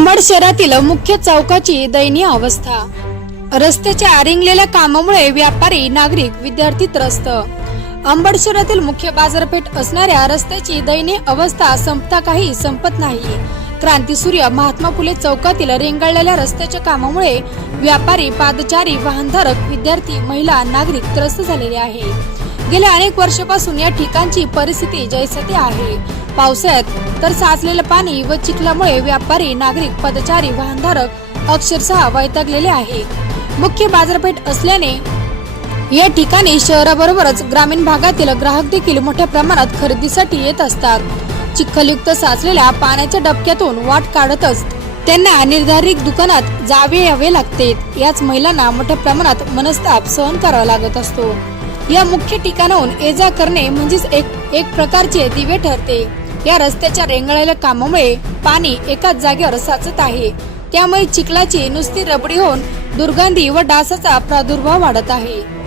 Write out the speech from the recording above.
अंबड शहरातील मुख्य चौकाची दयनीय अवस्था. रस्त्याच्या आरिंगलेल्या कामामुळे व्यापारी नागरिक विद्यार्थी त्रस्त. अंबड शहरातील मुख्य बाजारपेठ असणाऱ्या रस्त्याची दयनीय अवस्था संपता काही संपत नाही. क्रांतीसूर्य महात्मा फुले चौकातील रेंगाळलेल्या रस्त्याच्या कामामुळे व्यापारी पादचारी वाहनधारक विद्यार्थी महिला नागरिक त्रस्त झालेले आहे. गेल्या अनेक वर्षापासून या ठिकाणची परिस्थिती जैसती आहे. पावसाळ्यात तर साचलेलं पाणी व चिखलामुळे व्यापारी नागरिक पदचारी वाहनधारक अक्षरशः वैतागलेले आहे. मुख्य बाजारपेठ असल्याने या ठिकाणी शहराबरोबरच ग्रामीण भागातील ग्राहक देखील मोठ्या प्रमाणात खरेदीसाठी येत असतात. चिखलयुक्त साचलेल्या पाण्याच्या डबक्यातून वाट काढतच त्यांना निर्धारित दुकानात जावे यावे लागते. याच महिलांना मोठ्या प्रमाणात मनस्ताप सहन करावा लागत असतो. या मुख्य ठिकाणाहून ये जा करणे म्हणजेच एक एक प्रकारचे दिवे ठरते. या रस्त्याच्या रेंगाळलेल्या कामामुळे पाणी एकाच जागेवर साचत आहे. त्यामुळे चिखलाची नुसती रबडी होऊन दुर्गंधी व डासाचा प्रादुर्भाव वाढत आहे.